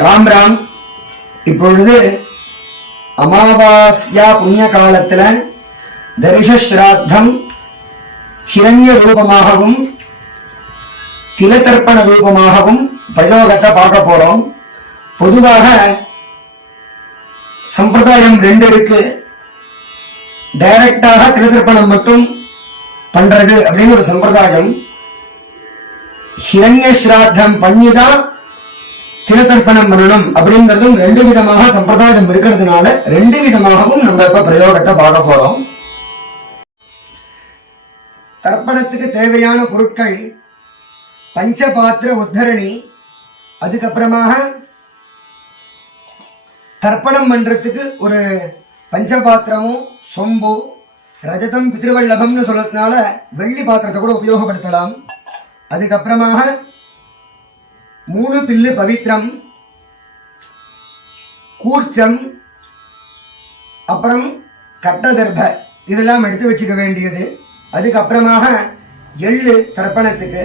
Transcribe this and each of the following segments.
ராம் ராம். இப்பொழுது அமாவாஸ்யா புண்ணிய காலத்துல தரிசஸ்ராத்தம் ஹிரண்ய ரூபமாகவும் திலதர்ப்பண ரூபமாகவும் பிரயோகத்தை பார்க்க போறோம். பொதுவாக சம்பிரதாயம் ரெண்டு இருக்கு. டைரக்டாக திலதர்ப்பணம் மட்டும் பண்றது அப்படின்னு ஒரு சம்பிரதாயம். ஹிரண்ய ஸ்ராத்தம் பண்ணிதான் திலதர்ப்பணம் பண்ணணும் அப்படிங்கிறதும் ரெண்டு விதமாக சம்பிரதாயம் இருக்கிறதுனால ரெண்டு விதமாகவும் நம்ம இப்ப பிரயோகத்தை பார்க்க போறோம். தர்ப்பணத்துக்கு தேவையான பொருட்கள் பஞ்சபாத்திர உத்தரணி, அதுக்கப்புறமாக தர்ப்பணம் பண்றதுக்கு ஒரு பஞ்சபாத்திரமும் சொம்பு, ரஜதம் பித்ருவல்லபம்னு சொல்றதுனால வெள்ளி பாத்திரத்தை கூட உபயோகப்படுத்தலாம். அதுக்கப்புறமாக 3 பில்லு பவித்ரம், கூர்ச்சம், அப்புறம் கட்டதர்ப இதெல்லாம் எடுத்து வச்சுக்க வேண்டியது. அதுக்கப்புறமாக எள்ளு தர்ப்பணத்துக்கு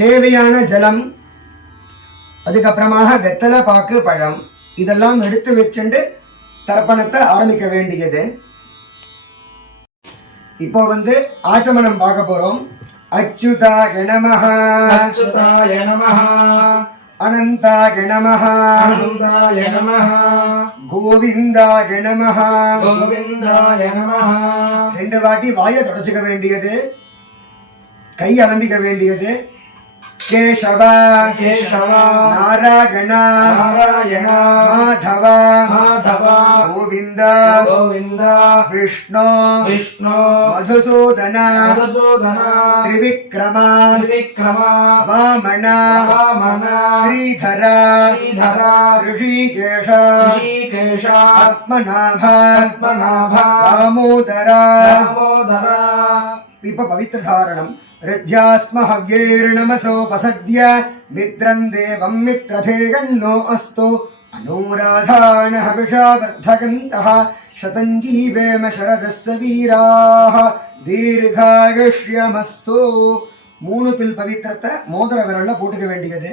தேவையான ஜலம், அதுக்கப்புறமாக வெத்தலை பாக்கு பழம் இதெல்லாம் எடுத்து வச்சுட்டு தர்ப்பணத்தை ஆரம்பிக்க வேண்டியது. இப்போ ஆச்சமனம் பார்க்க போறோம். அச்சுதாய நமஹ அச்சுதாய நமஹ அனந்தாய நமஹ அனந்தாய நமஹ கோவிந்தாய நமஹ கோவிந்தாய நமஹ. 2 வாட்டி வாயை தொடச்சுக்க வேண்டியது, கை அலம்பிக்க வேண்டியது. கேசவ கேசவ நாராயண நாராயண மாதவ மாதவ கோவிந்த கோவிந்த விஷ்ணு விஷ்ணு மதுசூதன மதுசூதன திரிவிக்ரம திரிவிக்ரம வாமன வாமன ஸ்ரீதர ஸ்ரீதர ரிஷிகேஷ ரிஷிகேஷ பத்மநாப பத்மநாப தாமோதர. தாமோதர. இப்ப பவித்திர தாரணம். ரித்யாஸ்ம ஹவ்யைர்நமசோபசத்ய மித்ரம் தேவம் மித்ரதே கண்ணோ அஸ்து அனுராதான ஹவிஷா வர்த்தகந்தः சதம் ஜீவேம சரதஸ்ஸ வீராः தீர்காயுஷ்யமஸ்து. 3 பில் பவித்திரத்தை மோதிர விரல்ல போட்டுக்க வேண்டியது.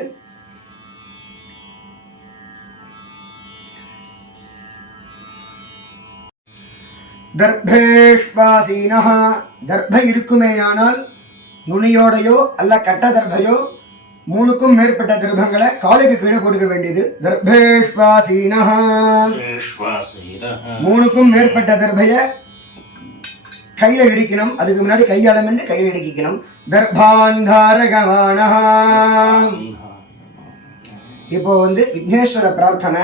தர்பேஷ்வாசீனஹ தர்பை இருக்குமேயானால் நுனியோடையோ அல்ல கட்ட தர்பையோ 3க்கும் மேற்பட்ட தர்பங்களை காலுக்கு கீழே போட்டுக்க வேண்டியது. தர்பேஷ்வாசீனஹ 3க்கும் மேற்பட்ட தர்பைய கையில இடிக்கணும். அதுக்கு முன்னாடி கையாளம் கையில இடிக்கணும். தர்பாந்தாரகமானஹ. இப்போ விக்னேஸ்வர பிரார்த்தனை.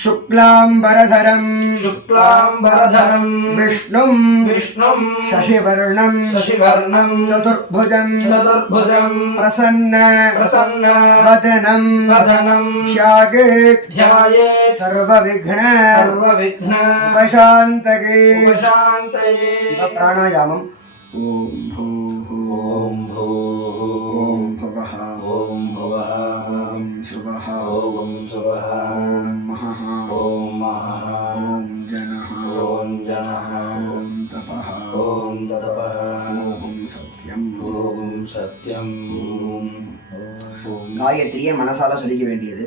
शुक्लांबरधरं शुक्लांबरधरं विष्णुं विष्णुं शशिवर्णं शशिवर्णं चतुर्भुजं चतुर्भुजं प्रसन्न प्रसन्न वदनं वदनं ध्यायेत् ध्यायेत् सर्वविघ्न उपशान्तये उपशान्तये. प्राणायामम्. ओम भूः ओम भुवः ओम भुवः ओम सुवः ओम सुवः ओम महः ओम महः ओम जनः ओम जनः ओम तपः ओम तपः ओम सत्यम् ओम सत्यम् ओम. காயத்ரியை மனசால சொல்லிக்க வேண்டியது.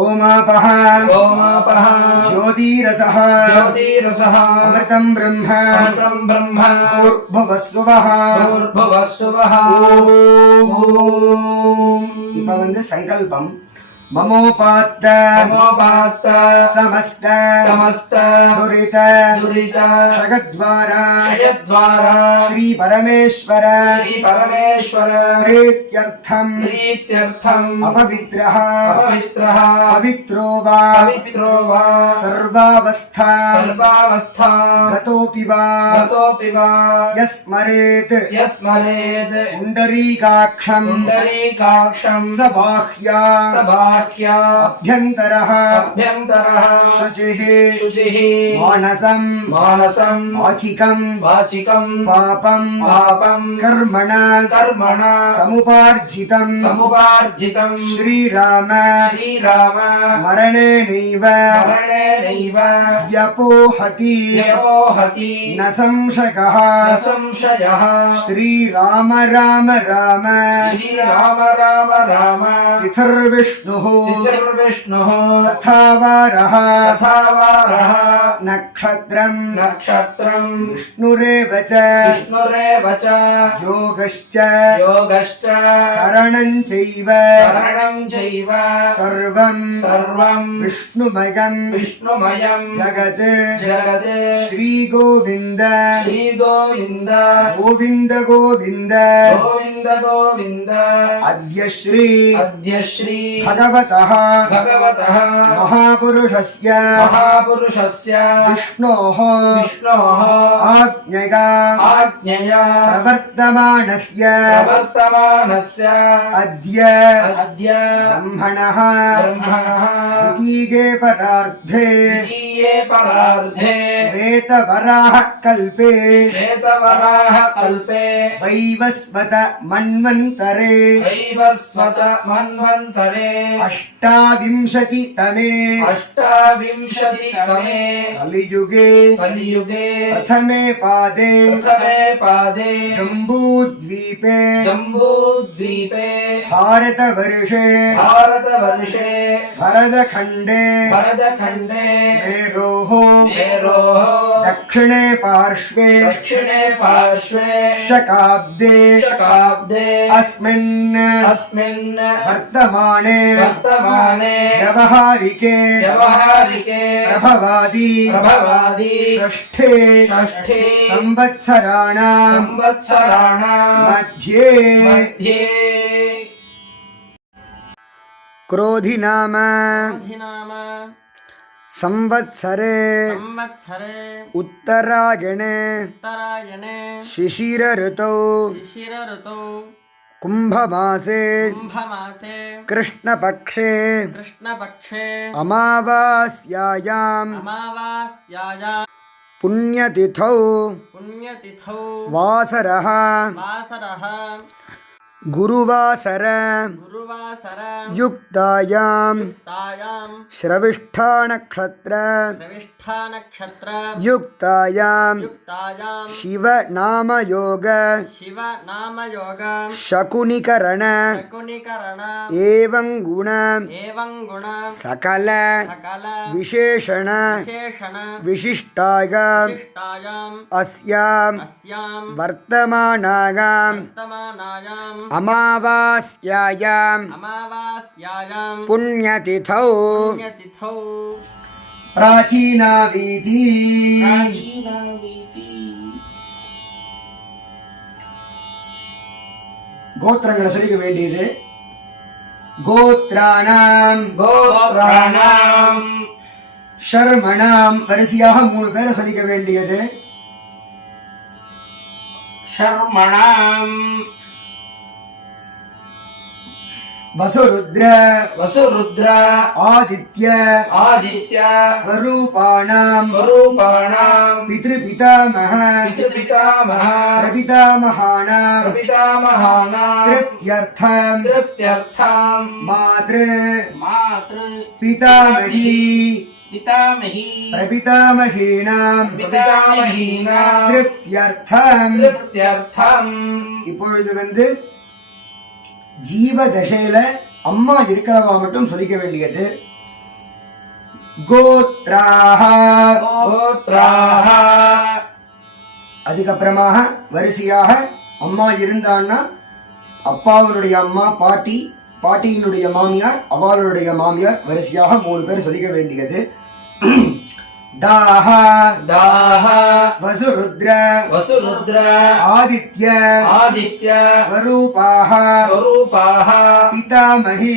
ओमापः ओमापः ज्योतिरसः ज्योतिरसः अमृतं ब्रह्म अमृतं ब्रह्म भूर्भुवः सुवः भूर्भुवः सुवः. இப்ப சங்கல்பம். ममोपात्त समस्त समस्त दुरित दुरित क्षयद्वारा क्षयद्वारा श्री परमेश्वर प्रीत्यर्थम अपवित्रः पवित्रो वा सर्वावस्था गतोऽपि वा यस्मरेत् पुण्डरीकाक्षं स बाह्या बाह्या अभ्यन्तरः अभ्यन्तरः शुचिः शुचिः मानसं मानसं वाचिकं वाचिकं पापं पापं कर्मण कर्मण समुपार्जितं समुपार्जितं श्रीराम श्रीराम स्मरणेनैव स्मरणेनैव व्यपोहति व्यपोहति न संशयः न संशयः श्रीराम राम राम श्रीराम राम राम तिथिर्विष्णुः तिथिर्विष्णुः तथा वारः तथा वारः नक्षत्रं नक्षत्रं विष्णुरेव च विष्णुरेव च योगश्च योगश्च करणं चैव करणं चैव सर्वं सर्वं विष्णुमयं विष्णुमयं जगत् जगत् श्रीगोविन्द श्रीगोविन्द गोविन्द गोविन्द गोविन्द गोविन्द अद्य श्री अद्य श्री भगवतः भगवतः महापुरुषस्य महापुरुषस्य विष्णोः विष्णोः आज्ञया आज्ञया प्रवर्तमानस्य प्रवर्तमानस्य अद्य अद्य ब्रह्मणः ब्रह्मणः द्वितीये परार्धे द्वितीये परार्धे श्वेतवराह कल्पे श्वेतवराह कल्पे वैवस्वत मन्वन्तरे वैवस्वत मन्वन्तरे अष्टाविंशतितमे अष्टाविंशतितमे कलियुगे कलियुगे प्रथमे पादे प्रथमे पादे जम्बूद्वीपे जम्बूद्वीपे भारतवर्षे भारतवर्षे भरतखण्डे भरतखण्डे मेरोः मेरोः दक्षिणे पार्श्वे दक्षिणे पार्श्वे शकाब्दे शकाब्दे अस्मिन् वर्तमाने व्यवहारिके प्रभवादि षष्ठे संवत्सराणां मध्ये क्रोधि नाम संवत्सरे उत्तरायणे शिशिर ऋतौ कुंभमासे कृष्णपक्षे अमावास्यायां पुण्यतिथौ वासरः गुरुवासर युक्तायां श्रविष्ठा नक्षत्र युक्तायां शिव नाम योग शकुनिकरण एवं गुण सकल विशेषण विशिष्टायां अस्यां वर्तमानायां अमावास्यायां पुण्यतिथौ प्राचीना वीति கோத்திரங்களை சொல்லிக்க வேண்டியது கோத்ராணாம் ஷர்மணாம் வரிசையாக 3 பேரை சொல்லிக்க வேண்டியது शर्मणाम् वसुरुद्र आदित्य स्वरूपाणां पितृपितामह प्रपितामहानां तृप्त्यर्थं मातृ पितामही प्रपितामहीनां तृप्त्यर्थம் இப்பொழுது வந்து ஜீவ தசையில அம்மா இருக்கிறவா மட்டும் சொல்லிக்க வேண்டியது கோத்ராஹ அதுக்கப்புறமாக வரிசையாக அம்மா இருந்தான்னா அப்பாவுடைய அம்மா பாட்டியினுடைய மாமியார் அவளுடைய மாமியார் வரிசையாக 3 பேர் சொல்லிக்க வேண்டியது दाह वसुरुद्र आदित्य स्वरूपाः पितामही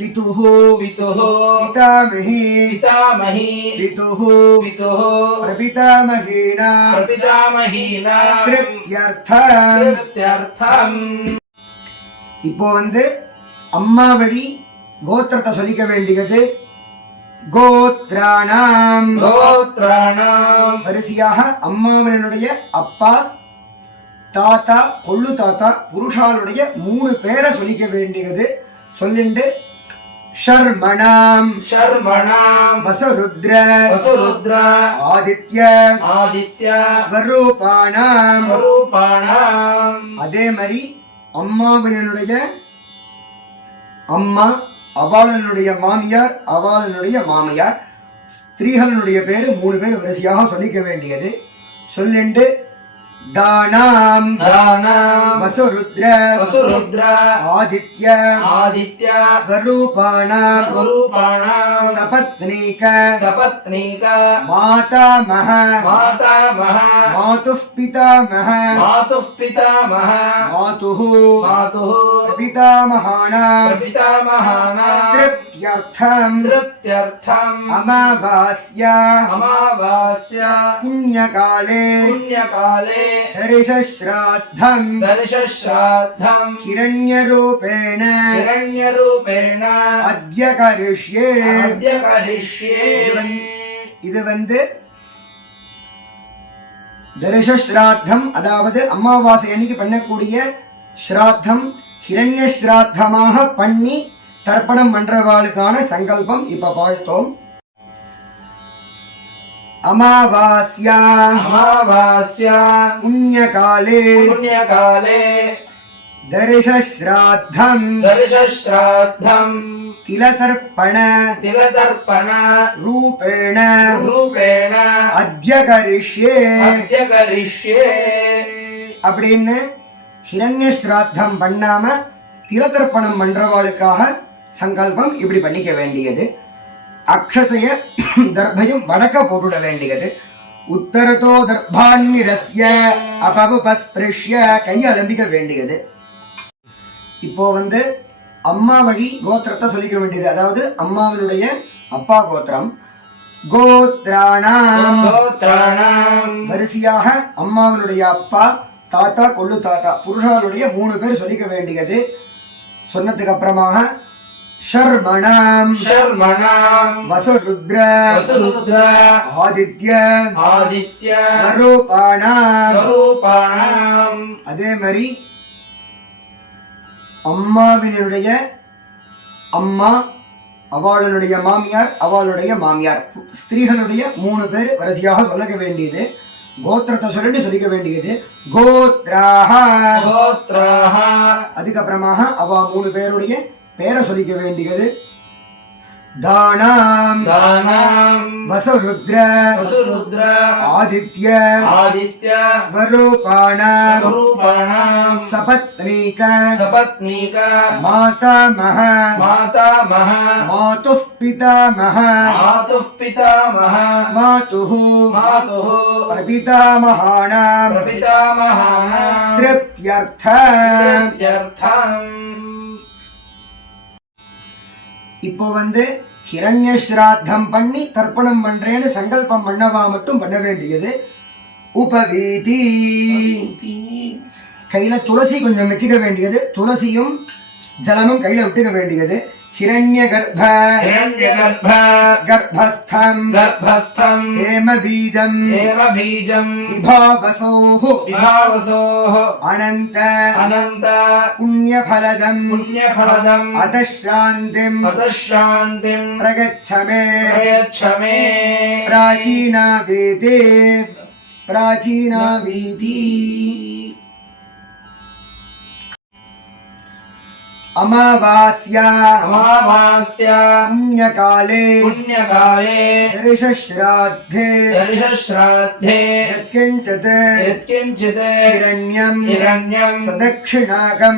पितुः पितामही पितुः प्रपितामहीना तृप्त्यर्थம் இப்போ வந்து அம்மா வழி கோத்திரத்தை சொல்லிக்க வேண்டியது கோத்ராணாம். கோத்ராணாம். வரிசையாக அம்மாவினுடைய அப்பா, தாத்தா, கொள்ளு தாத்தா, புருஷாளுடைய 3 பேரை சொல்லிக்க வேண்டியது. சொல்லிண்டு ஷர்மணாம். ஷர்மணாம். வசுருத்ர. வசுருத்ர. ஆதித்ய. ஆதித்ய. ஸ்வரூபாணாம். ஸ்வரூபாணாம். அதே மாதிரி அம்மாவினுடைய அம்மா, அவளுடைய மாமியார், அவளுடைய மாமியார், ஸ்திரீகளினுடைய பேரு 3 பேர் வரிசையாக சொல்லிக்க வேண்டியது. சொல்லிண்டு தானாம். தானாம். வசுருத்ர. வசுருத்ர. ஆதித்ய. ஆதித்ய. ஸ்வரூபாணாம். ஸ்வரூபாணாம். சபத்னீக. சபத்னீக. மாதாமஹ. மாதாமஹ. மாதுः பிதாமஹ. மாதுः பிதாமஹ. மாதுः மாதுः பிதாமஹானாம். பிரபிதாமஹானாம். திருப்த்யர்த்தம். திருப்த்யர்த்தம். அமாவாஸ்யா. அமாவாஸ்யா. புண்ணியகாலே. புண்ணியகாலே. தரிசஸ்ராத்தம். தரிசஸ்ராத்தம். ஹிரண்யரூபேண. ஹிரண்யரூபேண. அத்ய கரிஷ்யே. அத்ய கரிஷ்யே. இது தரிசஸ்ராத்தம், அதாவது அமாவாசை அன்னைக்கு பண்ணக்கூடிய ஸ்ராத்தம். ஹிரண்ய ஸ்ராத்தமாக பண்ணி தர்ப்பணம் பண்றவாளுக்கான சங்கல்பம் இப்ப பார்த்தோம். அமாவாஸ்யா. அமாவாஸ்யா. புண்ணியகாலே. புண்ணியகாலே. தரிசஸ்ராத்தம். தரிசஸ்ராத்தம். திலதர்ப்பண. திலதர்ப்பண. ரூபேண. ரூபேண. அத்ய கரிஷ்யே. அத்ய கரிஷ்யே. அப்படின்னு ஹிரண்ய ஸ்ராத்தம் பண்ணாம திலதர்ப்பணம் பண்றவாளுக்காக சங்கல்பம் இப்படி பண்ணிக்க வேண்டியது. அக்ஷதைய தர்பையும் வடக்க போட்டுட வேண்டியது. உத்தரத்தோ தர்பான்னிரஸ்ய அபவுபஸ்பிருஷ்ய கையை அலம்பிக்க வேண்டியது. இப்போ அம்மா வழி கோத்திரத்தை சொல்லிக்க வேண்டியது. அதாவது அம்மாவினுடைய அப்பா கோத்திரம். கோத்ராணாம். கோத்ராணாம். வரிசையாக அம்மாவினுடைய அப்பா, தாத்தா, கொள்ளு தாத்தா, புருஷாளுடைய 3 பேர் சொல்லிக்க வேண்டியது. சொன்னதுக்கு அப்புறமாக ஷர்மணாம். ஷர்மணாம். வசுருத்ர. வசுருத்ர. ஆதித்ய. ஆதித்ய. ஸ்வரூபாணாம். ஸ்வரூபாணாம். அதே மாதிரி அம்மாவினுடைய அம்மா, அவளுடைய மாமியார், அவளுடைய மாமியார், ஸ்திரீகளுடைய 3 பேர் வரிசையாக சொல்லிக்க வேண்டியது. கோத்திரத்தை சொல்லிட்டு சொல்லிக்க வேண்டியது. கோத்ராஹ. கோத்ராஹ. அதுக்கப்புறமாக அவ 3 பேருடைய பேரை சொல்லிக்க வேண்டியது. தானாம். தானாம். வசுருத்ர. வசுருத்ர. ஆதித்ய. ஆதித்ய. ஸ்வரூபாணாம். ஸ்வரூபாணாம். சபத்னீக. சபத்னீக. மாதாமஹ. மாதாமஹ. மாதுः பிதாமஹ. மாதுः பிதாமஹ. மாதுः மாதுः பிரபிதாமஹானாம். பிரபிதாமஹானாம். திருப்த்யர்த்தம். திருப்த்யர்த்தம். இப்போ ஹிரண்ய ஸ்ராத்தம் பண்ணி தர்ப்பணம் பண்றேன்னு சங்கல்பம் பண்ணவா மட்டும் பண்ண வேண்டியது. உபவீதி. கையில துளசி கொஞ்சம் வச்சுக்க வேண்டியது. துளசியும் ஜலமும் கையில விட்டுக்க வேண்டியது. हिरण्य गर्भ गर्भस्थं हेम बीजं विभावसोः अनंत पुण्यफलदं अतः शान्तिं प्रगच्छ मे प्राचीना वीति अमावास्या पुण्यकाले दर्शश्राद्धे यत्किञ्चित् हिरण्यं सदक्षिणाकं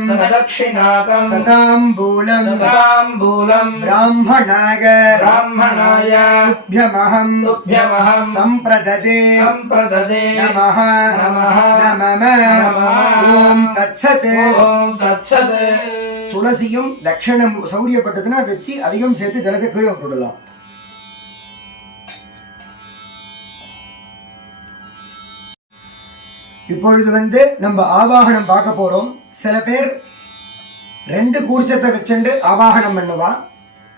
सताम्बूलं ब्राह्मणाय तुभ्यमहं सम्प्रददे नमः ॐ तत्सत् துளசியும் தட்சணம் சௌரியப்பட்டதுன்னா வச்சு அதையும் சேர்த்து ஜலத்தை கீழே விட்டுடலாம். இப்பொழுது நம்ம ஆவாகனம் பார்க்க போறோம். சில பேர் 2 கூர்ச்சத்தை வச்சுண்டு ஆவாகனம் பண்ணுவா,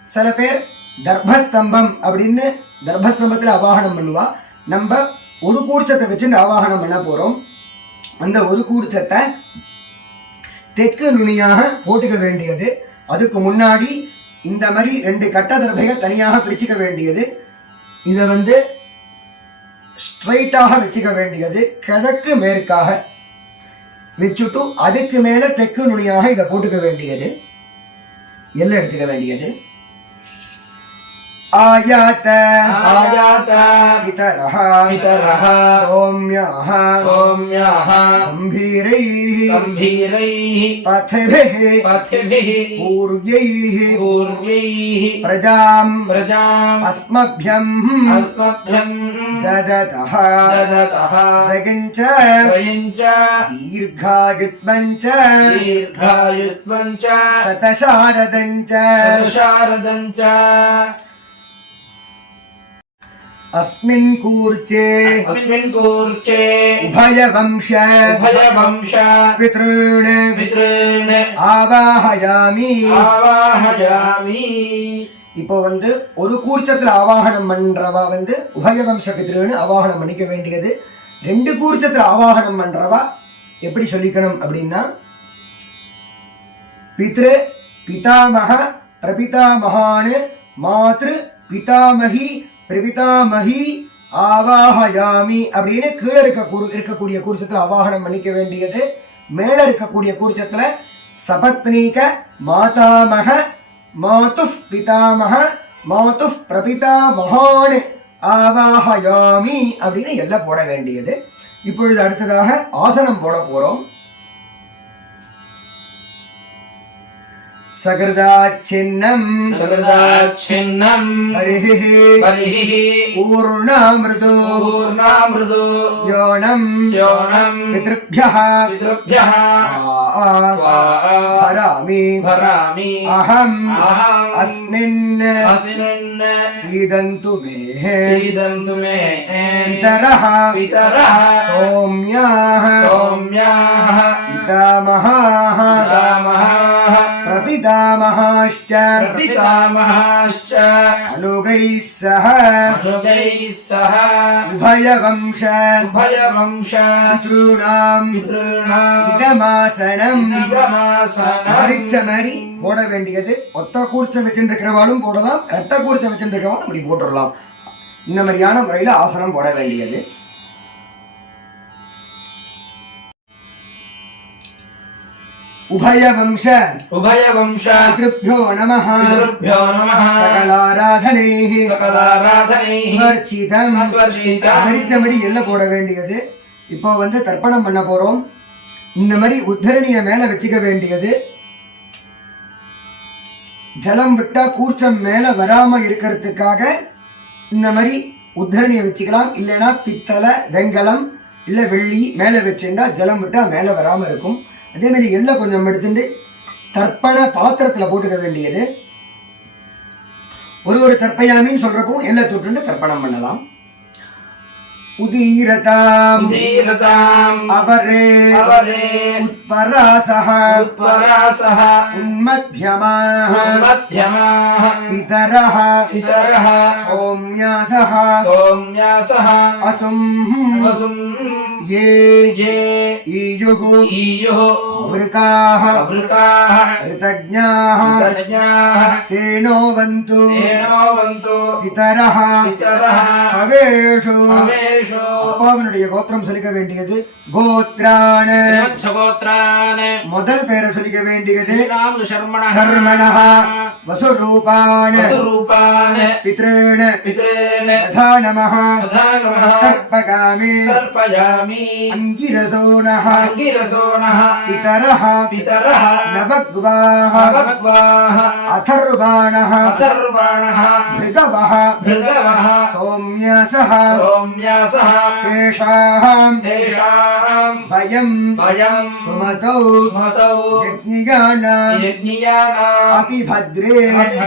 சில பேர் தர்பஸ்தம்பம் அப்படின்னு தர்பஸ்தம்பத்தில் ஆவாகனம் பண்ணுவா. நம்ம ஒரு கூர்ச்சத்தை வச்சு ஆவாகனம் பண்ண போகிறோம். அந்த ஒரு கூர்ச்சத்தை தெற்கு நுனியாக போட்டுக்க வேண்டியது. அதுக்கு முன்னாடி இந்த மாதிரி 2 கட்ட தர்பைகள் தனியாக பிரிச்சுக்க வேண்டியது. இதை ஸ்ட்ரைட்டாக வச்சுக்க வேண்டியது. கிழக்கு மேற்காக வச்சுட்டு அதுக்கு மேலே தெற்கு நுனியாக இதை போட்டுக்க வேண்டியது. எல்லாம் எடுத்துக்க வேண்டியது. ஆயாத ஆயாத பிதரஹ பிதரஹ சௌம்யஹ சௌம்யஹ கம்பீரைஹ கம்பீரைஹ பத்பிஹ பத்பிஹ பூர்வைஹ பூர்வைஹ பிரஜாம் பிரஜாம் அஸ்மभ्यं அஸ்மभ्यம் ददतः ददतः रगिञ्च ரயஞ்ச दीर्घायुत्वञ्च दीर्घायुत्वञ्च शतशारदञ्च शारदञ्च अस्मिन् कूर्चे अस्मिन् कूर्चे उभयवंश उभयवंश पितॄन् पितॄन् आवाहयामि. आवाहयामि. இப்போ ஒரு கூர்ச்சத்தில் ஆவாகனம் பண்றவா உபயவம்ச பித்ருன்னு ஆவாகனம் பண்ணிக்க வேண்டியது. 2 கூர்ச்சத்தில் ஆவாகனம் பண்றவா எப்படி சொல்லிக்கணும் அப்படின்னா, பித்ரு பிதாமக பிரபிதாமகான் மாத்ரு பிதாமகி பிரபிதாமகி ஆவாஹயாமி அப்படின்னு கீழே இருக்கக்கூடிய கூர்ச்சத்தில் ஆவாகனம் பண்ணிக்க வேண்டியது. மேலே இருக்கக்கூடிய கூர்ச்சத்தில் சபத்னீக மாதாமக மாதுஃப் பிதாமக மாதுஃப் பிரபிதாமகான் ஆவாஹயாமி அப்படின்னு எல்லாம் போட வேண்டியது. இப்பொழுது அடுத்ததாக ஆசனம் போட போறோம். சகிருதாச்சின்னம் சகிருதாச்சின்னம் ஹரிஹி ஹரிஹி பூர்ணாமிருது பூர்ணாமிருது யோனம் யோனம் பித்ருभ्यः பித்ருभ्यः भरामि भरामि अहम् अहम् अस्मिन् अस्मिन् सीदन्तु मे सीदन्तु मे पितरः पितरः सौम्याः सौम्याः पितामहाः पितामहाः प्रपितामहाश्च प्रपितामहाश्च अनुगैः सह अनुगैः सह उभयवंश उभयवंश पितॄणाम् पितॄणाम् இதமாசனம். இதமாசனம். மரிச்ச மாதிரி போட வேண்டியது. ஒத்த கூர்ச்ச வச்சுருக்கிறவாலும் போடலாம், ரெட்ட கூர்ச்ச வச்சுருக்கிறவாலும் அப்படி போட்டுடலாம். இந்த மாதிரியான முறையில் ஆசனம் போட வேண்டியது. உபயவம்ச उभयवंश பித்ருभ्यो நமः पितृभ्यो नमः சகலாராதனைः सकलाराधनैः ஸ்வர்ச்சிதம். स्वर्चितम् மரிச்சபடி எல்லாம் போட வேண்டியது. இப்போ தர்ப்பணம் பண்ண போறோம். இந்த மாதிரி உத்தரணிய மேல வச்சுக்க வேண்டியது. ஜலம் விட்டா கூர்ச்சம் மேல வராம இருக்கிறதுக்காக இந்த மாதிரி உத்தரணியை வச்சுக்கலாம். இல்லைன்னா பித்தளை வெங்கலம் இல்லை வெள்ளி மேலே வச்சுட்டா ஜலம் விட்டா மேலே வராமல் இருக்கும். அதே மாதிரி எல்லாம் கொஞ்சம் எடுத்துட்டு தர்ப்பண பாத்திரத்தில் போட்டுக்க வேண்டியது. ஒரு தர்ப்பயாமின்னு சொல்றப்போ எல்லாம் தொட்டு தர்ப்பணம் பண்ணலாம். உதீரதாம் உதீரதாம் அவரே அவரே உத்பராசஹ உத்பராசஹ உன்மத்யமாஹ உன்மத்யமாஹ பிதரஹ பிதரஹ சௌம்யாசஹ சௌம்யாசஹ அசும் வசும் ये ये ईयुः ईयुः वृकाः वृकाः ऋतज्ञाः ऋतज्ञाः तेनोवन्तु तेनोवन्तु पितरः पितरः हवेषु हवेषु அப்பாவினுடைய கோத்திரம் சொல்லிக்க வேண்டியது. கோத்ரான கோத்ரான் முதல் பேரை சொல்லிக்க வேண்டியது. சர்மணः வசுரூபான் वसुरूपान् பித்ரேண पितॄन् சதா நமः सदा नमः தர்ப்பகாமி तर्पयामि அங்கிரசோனः अङ्गिरसोणः பிதரः पितरः நவக்வாः भगवाः अथर्वाणः अथर्वाणः भृगवः भृगवः सौम्यासः सौम्यासः तेषाम् तेषाम् वयं वयम् सुमतौ सुमतौ यज्ञियानाम् यज्ञियानाम् अपि भद्रे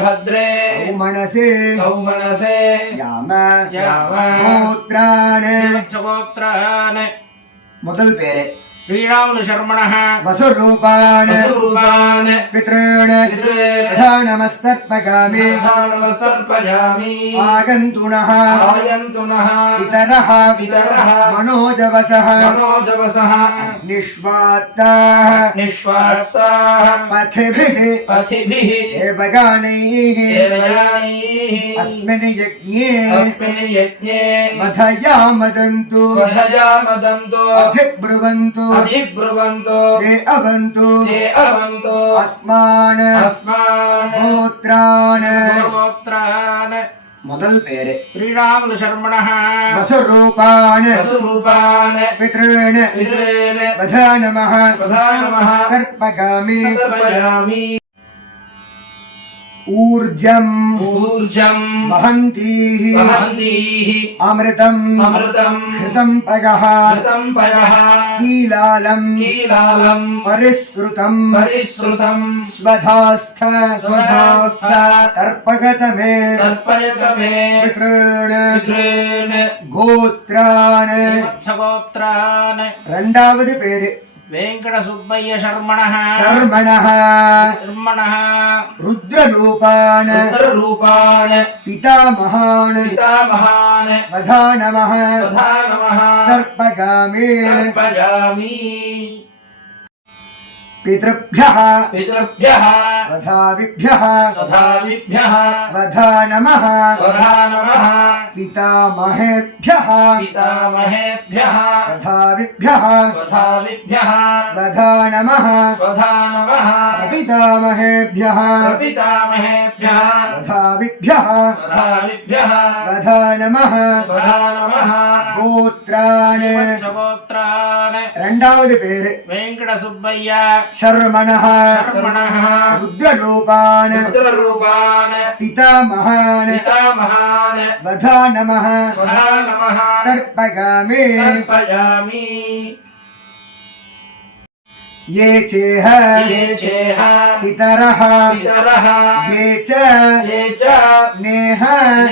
भद्रे सौमनसे सौमनसे श्याम श्याम गोत्रान् கோத்ரான் முதல் பேரு श्रीरामुलु शर्मणः वसुरूपान् वसुरूपान् पितॄन् पितॄन् तथा नमस्तर्पयामि सर्पयामि आगन्तुनः आयन्तुनः पितरः पितरः मनोजवसः मनोजवसः निष्वात्ताः निष्वार्ताः पथिभिः पथिभिः देवगानैः देवयानैः अस्मिन् यज्ञे अस्मिन् यज्ञे स्वधया मदन्तु स्वधया मदन्तो अधिब्रुवन्तु अधिब्रुवन्तो ते अवन्तु ते अवन्तो अस्मान् अस्मान् गोत्रान् गोत्रान् முதல் பேரு श्रीरामुलु शर्मणः वसुरूपान् वसुरूपान् पितॄन् पितॄन् स्वधा नमः स्वधा नमः तर्पयामि तर्पयामि ऊर्जम् ऊर्जं वहन्तीः वहन्तीः अमृतम् अमृतं घृतं पयः घृतं पयः कीलालम् कीलालं परिसृतम् परिसृतं स्वधास्थ स्वधास्थ तर्पयत मे तर्पयत मे पितॄन् पितॄन् गोत्रान् वत्सगोत्रान् ரெண்டாவது பேரு वेंकटसुब्बय्य शर्मणः शर्मणः शर्मणः रुद्ररूपान् रुद्ररूपान् पितामहान् पितामहान् स्वधा नमः स्वधा नमः तर्पयामि तर्पयामि पितृभ्यः पितृभ्यः स्वधाविभ्यः स्वधाविभ्यः स्वधा नमः स्वधा नमः पितामहेभ्यः पितामहेभ्यः स्वधाविभ्यः स्वधाविभ्यः स्वधा नमः स्वधा नमः प्रपितामहेभ्यः प्रपितामहेभ्यः स्वधाविभ्यः स्वधाविभ्यः स्वधा नमः स्वधा नमः गोत्रान् वत्सगोत्रान् ரெண்டாவது பேரு वेंकटसुब्बय्य शर्मणः शर्मणः रुद्ररूपान् रुद्ररूपान् पितामहान् पितामहान् स्वधा नमः स्वधा नमः तर्पयामि तर्पयामि ये चेह ये चेह पितरः पितरः ये च नेह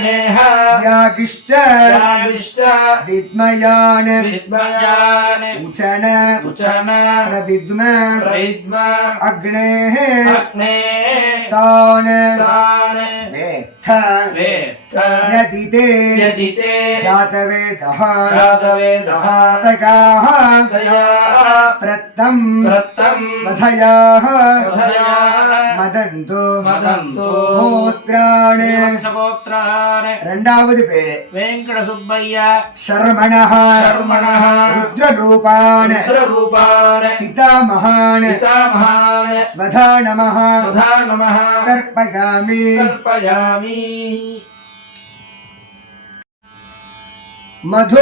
नेह यागिश्च यागिश्च विद्मयान् विद्मयान् उचन उचन प्रविद्म प्रविद्म अग्नेः अग्नेः तान् तान् वेत्थ वेत्थ यदि ते यदि ते जातवेदः जातवेदः तगाः तया प्रत्तं प्रत्तं स्वधयाः स्वधयाः मदन्तु मदन्तु गोत्राणि वत्सगोत्रान् ரெண்டாவது பேரு वेंकटसुब्बय्य शर्मणः शर्मणः रुद्ररूपान् रुद्ररूपान् पितामहान् पितामहान् स्वधा नमः स्वधा नमः तर्पयामि तर्पयामि मधु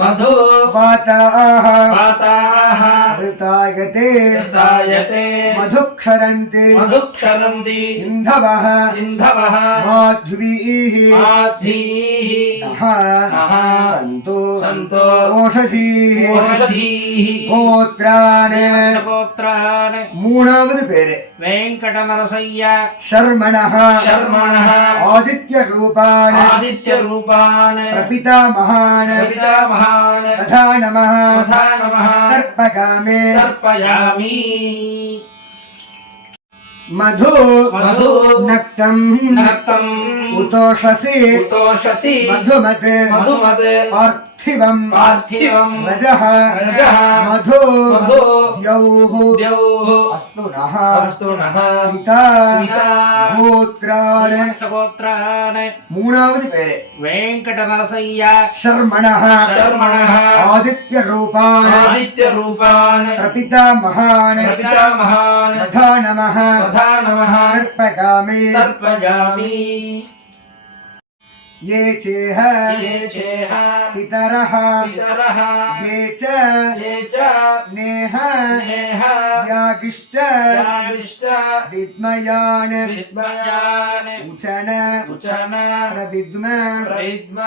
मधु वाताः वाताः ऋतायते दायते मधुक्षरन्ति मधुक्षरन्ति सिन्धवः सिन्धवः माध्वीः माध्वीः नः नः सन्तु सन्तो ओषधीः ओषधीः गोत्रान् वत्सगोत्रान् மூணாவது பேரு वेंकटनरसय्य शर्मणः शर्मणः आदित्यरूपान् आदित्यरूपान् प्रपितामहान् पितामहान् तथा नमः स्वधा नमः तर्पयामि तर्पयामि मधु मधु नक्तम् नक्तम् उतोषसि उतोषसि मधुमत् मधुमत् पार्थिवम् पार्थिवम् रजः रजः मधु मधु द्यौः द्यौः अस्तु नः अस्तु नः पिता पिता गोत्रान् वत्सगोत्रान् மூணாவது பேரு वेंकटनरसय्य शर्मणः शर्मणः आदित्यरूपान् आदित्यरूपान् प्रपितामहान् पितामहान् स्वधा नमः स्वधा नमः तर्पयामि तर्पयामि ये चेह ये चेह पितरः पितरः ये च ये च नेह नेह यागिश्च यागिश्च विद्मयान् विद्मयान् उचन उचन प्रविद्म प्रविद्म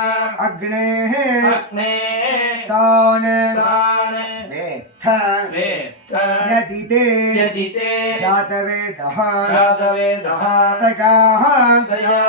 अग्नेः अग्नेः तान् तान् वेत्थ वेत्थ यदि ते यदि ते जातवेदः जातवेदः तगाः तया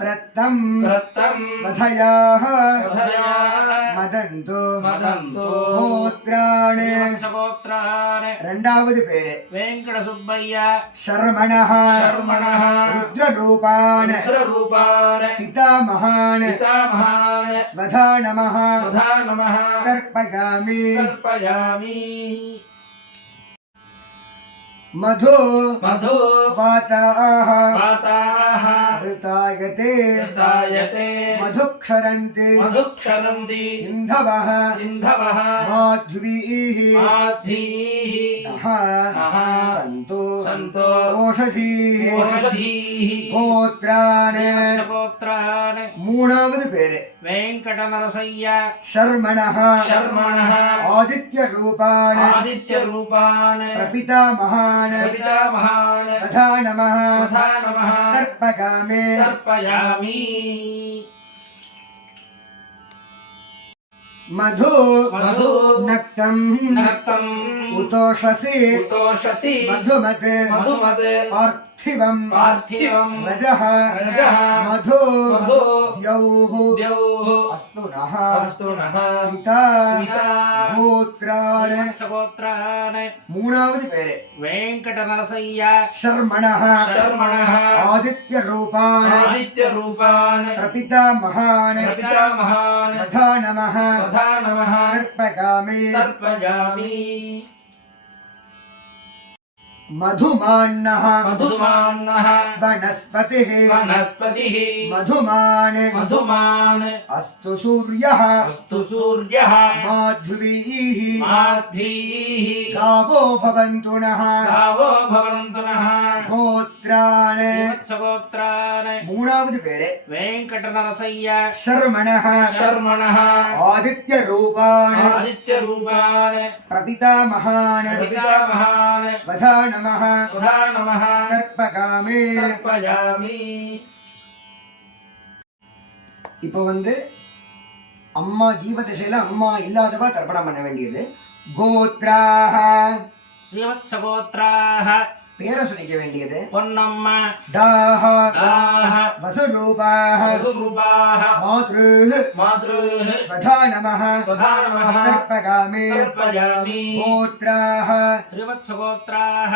प्रत्तं प्रत्तं स्वधयाः स्वधयाः மதந்து மதந்து கோத்ராணி ஸ்ரீவத்சகோத்ராணி இரண்டாவது பேரு வெங்கட சுப்பையா சர்மணः शर्मणः ருத்ரரூபான் रुद्ररूपान् பிதாமகான் पितामहान् ஸ்வதா நமः स्वधा नमः தர்ப்பயாமி तर्पयामि மது मधु வாதாः वाताः ऋतायते ऋतायते மதுக்ஷரந்தி मधुक्षरन्ति சிந்தவः सिन्धवः மாத்வீः माध्वीः नः सन्तो सन्तो ஓஷதீः ओषधीः கோத்ராணி ஸ்ரீவத்சகோத்ராணி மூணாவது பேரு வெங்கட நரசையா शर्मणः शर्मणः आदित्यरूपान् आदित्यरूपान् प्रपितामहान् पितामहान् तथा नमः स्वधा नमः तर्पयामि तर्पयामि मधु मधु नक्तं नक्तं उतोषसि उतोषसि मधुमत् मधुमत् पार्थिवं पार्थिवं रजः रजः मधु मधु द्यौः द्यौः अस्तु नः अस्तु नः पिता पिता गोत्राणि ஸ்ரீவத்சகோத்ராணி மூணாவது பேரு வெங்கட நரசையா शर्मणः शर्मणः आदित्यरूपान् आदित्यरूपान् प्रपितामहान् पितामहान् तथा नमः स्वधा नमः तर्पयामि तर्पयामि मधुमान्नः मधुमान्नः वनस्पतिः वनस्पतिः मधुमान् मधुमान् अस्तु सूर्यः अस्तु सूर्यः माध्वीः माध्वीः गावो भवन्तु नः गावो भवन्तु नः गोत्राणि ஸ்ரீவத்சகோத்ராணி மூணாவது பேரு வெங்கட நரசையா शर्मणः शर्मणः आदित्यरूपान् आदित्यरूपान् प्रपितामहान् पितामहान् स्वधा नमः स्वधा नमः तर्पयामि तर्पयामि இப்போ அம்மா ஜீவதசையில அம்மா இல்லாதவா தர்ப்பணம் பண்ண வேண்டியது கோத்ராஹ ஸ்ரீவத்சகோத்ராஹ பேரை சொல்லிக்க வேண்டியது பொன்னம்மா தாஹ தாஹ வசுரூபாஹ वसुरूपाः மாத்ருஹ मातृः ஸ்வதா நமः स्वधा नमः தர்ப்பயாமி तर्पयामि கோத்ராஹ ஸ்ரீவத்சகோத்ராஹ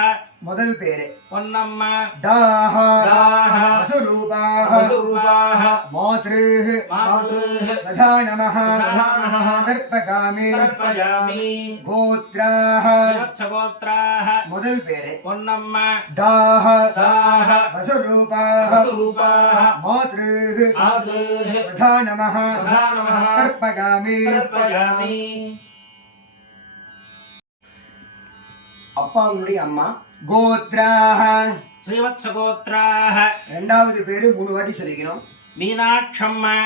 முதல் பேரு பொன்னம்மா தாஹ दाः வசுரூபாஹ वसुरूपाः மாத்ருஹ मातृः ஸ்வதா நமः स्वधा नमः தர்ப்பயாமி तर्पयामि கோத்ராஹ ஸ்ரீவத்சகோத்ராஹ முதல் பேரு பொன்னம்மா தாஹ दाः வசுரூபாஹ वसुरूपाः मातृः मातृः स्वधा नमः स्वधा नमः तर्पयामि तर्पयामि அப்பாவுடைய அம்மா கோத்ராஹ ஸ்ரீவத்சகோத்ராஹ ரெண்டாவது பேரு 3 வாட்டி சொல்லிக்கணும் மீனாட்சம்மா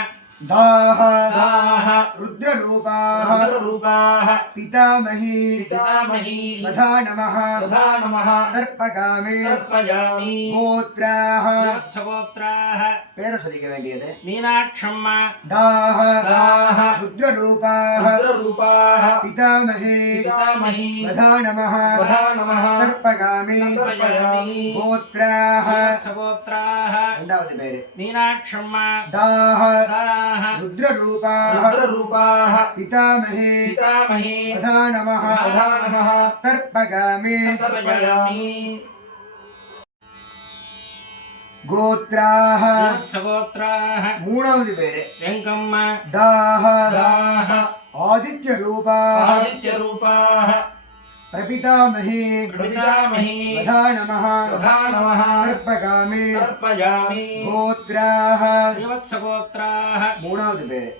தாஹ दाः ருத்ரரூபாஹ रुद्ररूपाः பிதாமஹி पितामही स्वधा नमः स्वधा नमः தர்ப்பயாமி तर्पयामि கோத்ராஹ ஸ்ரீவத்சகோத்ராஹ பேரை சொல்லிக்க வேண்டியது மீனாட்சம்மா தாஹ दाः ருத்ரரூபாஹ रुद्ररूपाः பிதாமஹி पितामही स्वधा नमः स्वधा नमः தர்ப்பயாமி तर्पयामि கோத்ராஹ ஸ்ரீவத்சகோத்ராஹ ரெண்டாவது பேரு மீனாட்சம்மா दाह தாஹ रुद्ररूपाः रुद्ररूपाः पितामहे पितामही स्वधा नमः स्वधा नमः तर्पयामि तर्पयामि गोत्राः ஸ்ரீவத்சகோத்ராஹ மூணாவது பேரு வெங்கம்மா दाह दाः आदित्यरूपाः आदित्यरूपाः प्रपितामहे पितामही स्वधा नमः स्वधा नमः तर्पयामि तर्पयामि गोत्राः ஸ்ரீவத்சகோத்ராஹ மூணாவது பேரு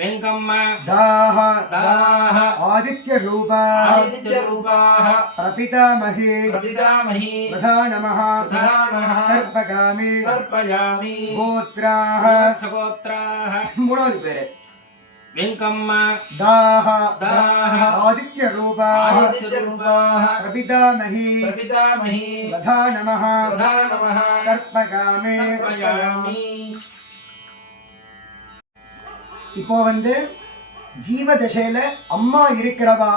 வெங்கம்மா दाह दाः आदित्यरूपाः आदित्यरूपाः प्रपितामहे पितामही स्वधा नमः स्वधा नमः तर्पयामि तर्पयामि गोत्राः ஸ்ரீவத்சகோத்ராஹ மூணாவது பேரு வெங்கம்மா दाह दाः आदित्यरूपाः आदित्यरूपाः प्रपितामहे पितामही स्वधा नमः स्वधा नमः तर्पयामि तर्पयामि இப்போ ஜீவதசையில அம்மா இருக்கிறவா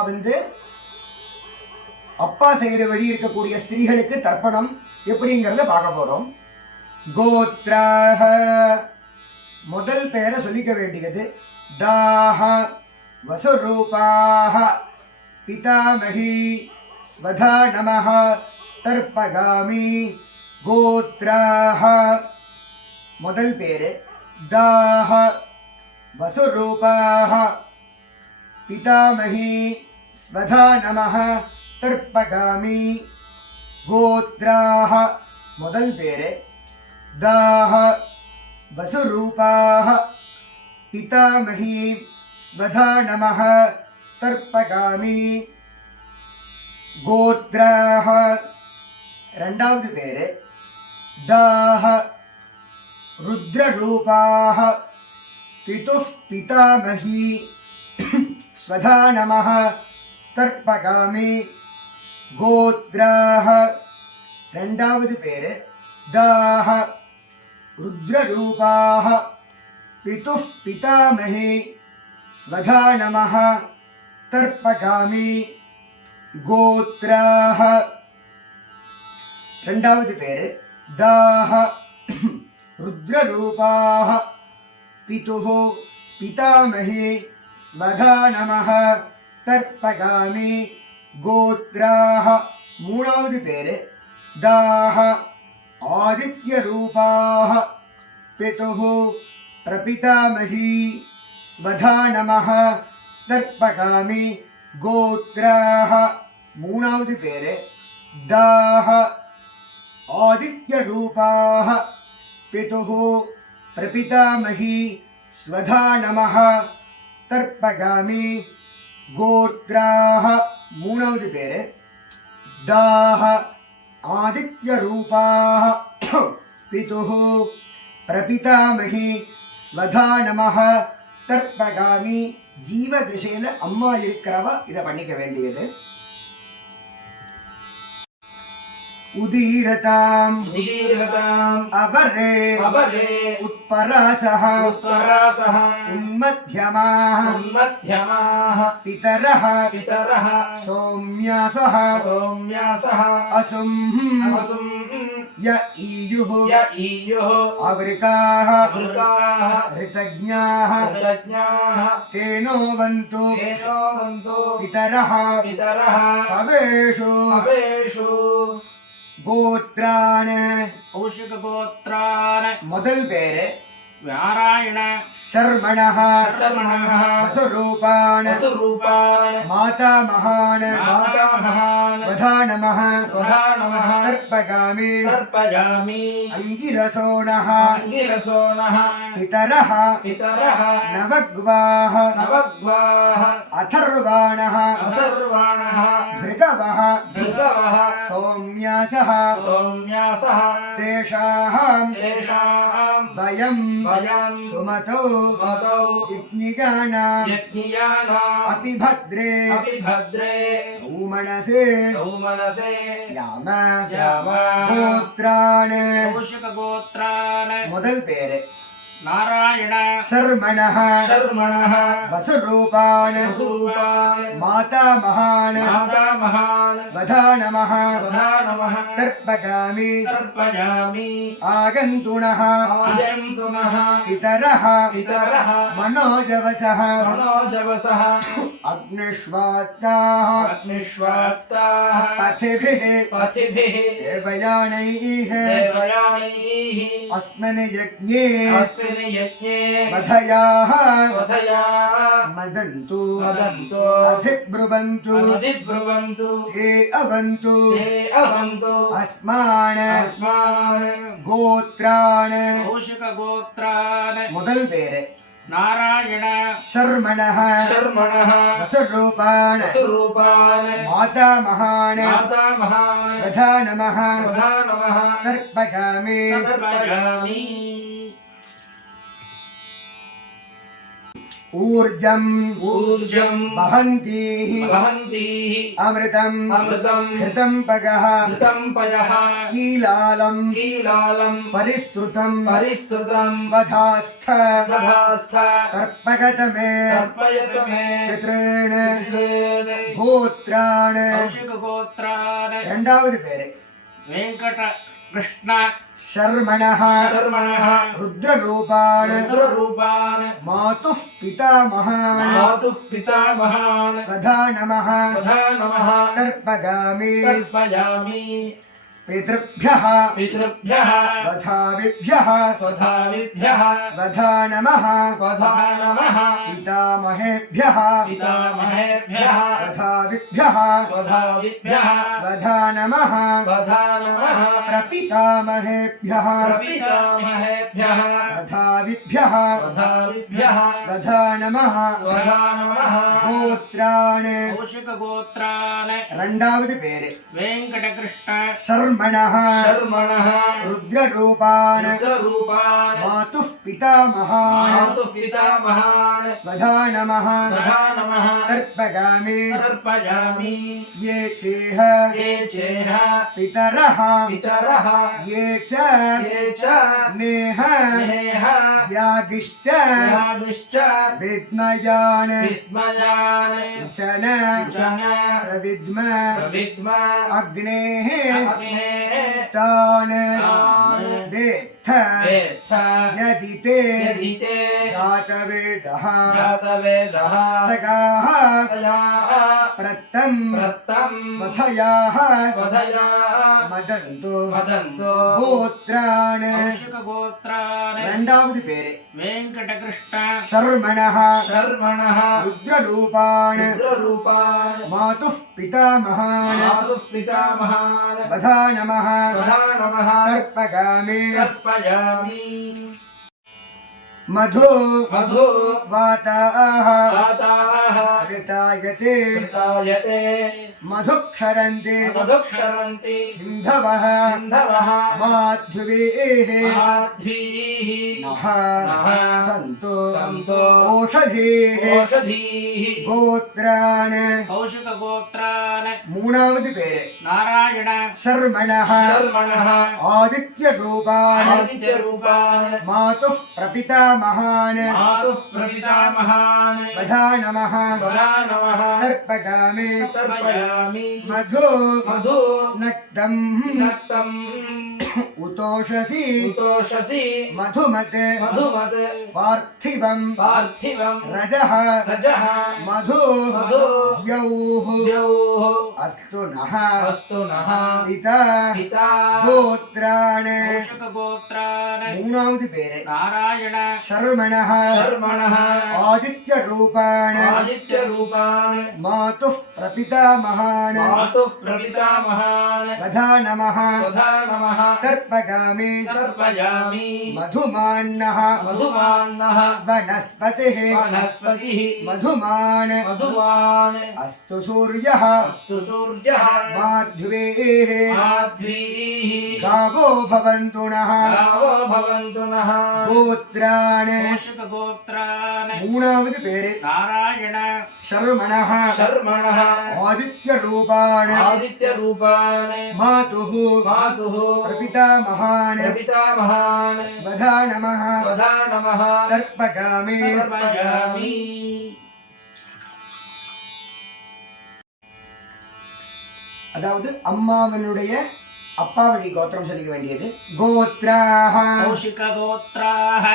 அப்பா சைடு வழி இருக்கக்கூடிய ஸ்திரீகளுக்கு தர்ப்பணம் எப்படிங்கிறத பார்க்க போறோம். கோத்ராஹ முதல் பெயரை சொல்லிக்க வேண்டியது தாஹ வசுரூபாः பிதாமகி ஸ்வதா நமः தர்ப்பகாமி கோத்ராः முதல் பேரு தாஹ வசுரூபாः பிதாமகி ஸ்வதா நமः தர்ப்பகாமி கோத்ராः முதல் பேரு தாஹ வசுரூபாः பிதாமகி ஸ்வதா நமः தர்ப்பகாமி கோத்ராः ரெண்டாவது பேரு தாஹ ருத்ரரூபாः பிதுஃப் பிதாமகி ஸ்வதா நமः தர்ப்பகாமி கோத்ராः ரெண்டாவது பேரு தாஹ ருத்ரரூபாः பிதுஃப் பிதாமகி ஸ்வதா நமः தர்ப்பகாமி கோத்ராः ரெண்டாவது பேரு தாஹ ருத்ரரூபாः பிதுः பிதாமகி ஸ்வதா நமः தர்ப்பகாமி கோத்ராः மூணாவது பேரு தாஹ ஆதித்யரூபாः பிதுः பிரபிதாமகி ஸ்வதா நமः தர்ப்பகாமி கோத்ராः மூணாவது பேரு தாஹ ஆதித்யரூபாः பிதுः பிரபிதாமகி ஸ்வதா நமः தர்ப்பகாமி கோத்ராः மூணாவது பேரு தாஹ ஆதித்யரூபாः பிதுः பிரபிதாமகி ஸ்வதா நமः தர்ப்பகாமி ஜீவ திசையில அம்மா இருக்கிறவ இதை பண்ணிக்க வேண்டியது உதீரதாம் உதீரதாம் அவரே அவரே உத்பராசः உத்பராசः உன்மத்யமாः உன்மத்யமாः பிதரः பிதரः சௌம்யாசः சௌம்யாசः அசும் அசும் ய ஈயுः ய ஈயுः அவருக்காः அவருக்காः ரிதஜ்ஞாः ऋतज्ञाः தேனோ வந்து तेनो वन्तु பிதரः पितरः ஹவேஷு अवेषु கோத்ரான கௌஷிக கோத்ரான முதல் பேரு நாராயண சர்மணः शर्मणः வசுரூபான वसुरूपान् மாதாமகான मातामहान् ஸ்வதா நமः स्वधा नमः தர்ப்பகாமி तर्पयामि அங்கிரசோணः अङ्गिरसोनः பிதரः पितरः நவக்வாः नवग्वाः அதர்வாணः अथर्वाणः भृगवः भृगवः சௌம்யாசः सौम्यासः தேஷாம் तेषाम् வயம் वयम् சுமதோ स्मतौ யஜ்ஞிகானாம் यज्ञियानाम् அபி பத்ரே अपि भद्रे சௌமனசே सौमनसे ஸ்யாம श्याम கோத்ரான கௌஷிக கோத்ரான முதல் பேரு நாராயண சர்மணः शर्मणः வசுரூபான वसुरूपान् மாதாமகான मातामहान् ஸ்வதா நமः स्वधा नमः தர்ப்பகாமி तर्पयामि ஆகந்துணः आयन्तुनः பிதரः पितरः மனோஜவசः मनोजवसः அக்னிஷ்வாத்தாः अग्निष्वाक्ताः पथिभिः पथिभिः देवयानैः देवयानैः अस्मिन् यज्ञे अस्मिन् यज्ञे स्वधयाः स्वधया मदन्तु वदन्तु अधिब्रुवन्तु अधिब्रुवन्तु ते अवन्तु ते अवन्तु अस्मान् अस्मान् गोत्रान् கௌஷிக கோத்ரான முதல் பேரு நாராயண शर्मणः शर्मणः वसुरूपान् वसुरूपान् मातामहान् मातामहान् स्वधा नमः स्वधा नमः तर्पयामि तर्पयामि ऊर्जम् ऊर्जं वहन्तीः वहन्तीः अमृतम् अमृतं घृतं पगः घृतं पयः कीलालं कीलालं परिसृतं परिसृतं स्वधास्थ स्वधास्थ तर्पगतमे तर्पयत मे पितॄन् पितॄन् गोत्रान् கௌஷிக கோத்ரான இரண்டாவது பேரு வெங்கட कृष्ण शर्मणः शर्मणः रुद्ररूपान् रुद्ररूपान् मातुः पितामहान् मातुः पितामहान् स्वधा नमः स्वधा नमः तर्पयामि तर्पयामि पितृभ्यः पितृभ्यः स्वधाविभ्यः स्वधाविभ्यः स्वधा नमः स्वधा नमः पितामहेभ्यः पितामहेभ्यः स्वधाविभ्यः स्वधाविभ्यः स्वधा नमः स्वधा नमः प्रपितामहेभ्यः प्रपितामहेभ्यः स्वधाविभ्यः स्वधाविभ्यः स्वधा नमः स्वधा नमः गोत्रान् कौशिकगोत्रान् ரெண்டாவது பேரு वेङ्कटकृष्ण शर्मणः शर्मणः रुद्ररूपान् रुद्ररूपान् मातुः पितामहान् मातुः पितामहान् स्वधा नमः स्वधा नमः तर्पयामि तर्पयामि ये चेह ये चेह पितरः पितरः ये च ये च नेह नेह यागिश्च यागिश्च विद्मयान् विद्मयान् उचन उचन प्रविद्म प्रविद्म अग्नेः अग्नेः तान् तान् वेत्थ वेत्थ यदि ते यदि ते जातवेदः जातवेदः तगाः तयाः प्रत्तं प्रत्तं स्वथयाः स्वधया मदन्तु वदन्तु गोत्रान् कौशिकगोत्रान् ரெண்டாவது பேரு वेङ्कटकृष्ण शर्मणः शर्मणः रुद्ररूपान् रुद्ररूपान् मातुः पितामहान् मातुः पितामहान् स्वधा नमः स्वधा नमः तर्पयामि तर्पयामि मधु मधु वाताः वाताः ऋतायते कृतायते मधुक्षरन्ति मधुक्षरन्ति सिन्धवः सिन्धवः माध्वीः माध्वीः नः नः सन्तु सन्तु ओषधीः ओषधीः गोत्रान् कौशिकगोत्रान् மூணாவது பேரு नारायण शर्मणः शर्मणः आदित्यरूपान् आदित्यरूपान् मातुः प्रपितामहान् मातुः प्रपितामहान् स्वधा नमः स्वधा नमः तर्पयामि तर्पयामि मधु मधु नक्तम् नक्तम् उतोषसि उतोषसि मधुमत् मधुमत् पार्थिवम् पार्थिवम् रजः रजः मधु मधु द्यौः द्यौः अस्तु नः अस्तु नः पिता पिता गोत्रान् कौशिकगोत्रान् மூணாவது பேரு नारायण शर्मणः शर्मणः आदित्यरूपान् आदित्यरूपान् मातुः प्रपितामहान् मातुः प्रपितामहान् स्वधा नमः स्वधा नमः तर्पयामि तर्पयामि मधुमान्नः मधुमान्नः वनस्पतिः वनस्पतिः मधुमान् मधुमान् अस्तु सूर्यः अस्तु सूर्यः माध्वीः माध्वीः गावो भवन्तु नः गावो भवन्तु नः गोत्रान् कौशिकगोत्रान् மூணாவது பேரு नारायण शर्मणः शर्मणः आदित्यरूपान् आदित्यरूपान् मातुः मातुः प्रपितामहान् प्रपितामहान् स्वधा नमः स्वधा नमः तर्पयामि तर्पयामि அதாவது அம்மாவனுடைய அப்பா வழி கோத்திரம் சொல்லிக்க வேண்டியது கோத்ராஹ कौशिकगोत्राः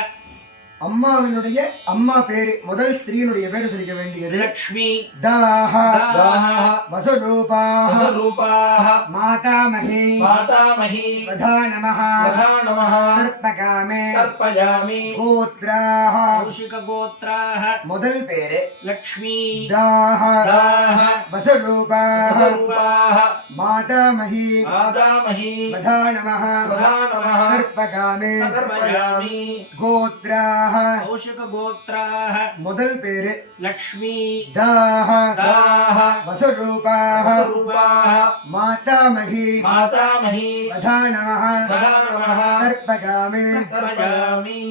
அம்மாவினுடைய அம்மா பேரு முதல் ஸ்திரீனுடைய பேரு சொல்லிக்க வேண்டியது लक्ष्मी தாஹ दाः வசுரூபாஹ वसुरूपाः மாதாமஹி मातामही स्वधा नमः स्वधा नमः தர்ப்பகாமே तर्पयामि கோத்ராஹ कौशिकगोत्राः முதல் பேரு लक्ष्मी தாஹ दाः வசுரூபாஹ वसुरूपाः மாதாமஹி मातामही स्वधा नमः स्वधा नमः தர்ப்பகாமே तर्पयामि கோத்ராஹ कौशिकगोत्राः முதல் பேரு लक्ष्मी தாஹ दाः वसुरूपाः वसुरूपाः मातामही मातामही स्वधा नमः स्वधा नमः तर्पयामि तर्पयामि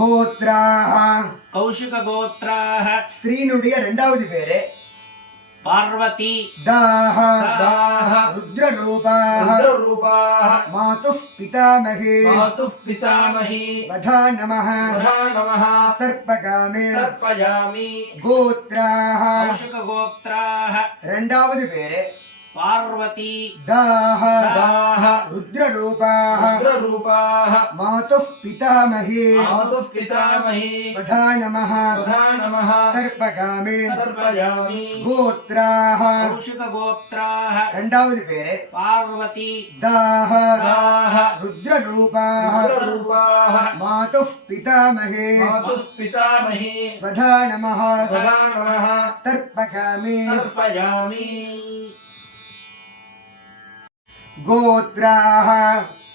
கோத்ராஹ कौशिकगोत्राः ஸ்திரீனுடைய இரண்டாவது பேரு पार्वती दाह दाः रुद्ररूपाः रुद्ररूपाः मातुः पितामही मातुः पितामही वधा नमः स्वधा नमः तर्पयामि तर्पयामि गोत्राः कौशिकगोत्राः இரண்டாவது பேரு पार्वती दाः दाः रुद्ररूपाः रुद्ररूपाः मातुः पितामही मातुः पितामही स्वधा नमः स्वधा नमः तर्पयामि तर्पयामि गोत्राः कौशिकगोत्राः இரண்டாவது பேரு पार्वती दाः दाः रुद्ररूपाः रुद्ररूपाः मातुः पितामही मातुः पितामही स्वधा नमः स्वधा नमः तर्पयामि तर्पयामि गोत्राः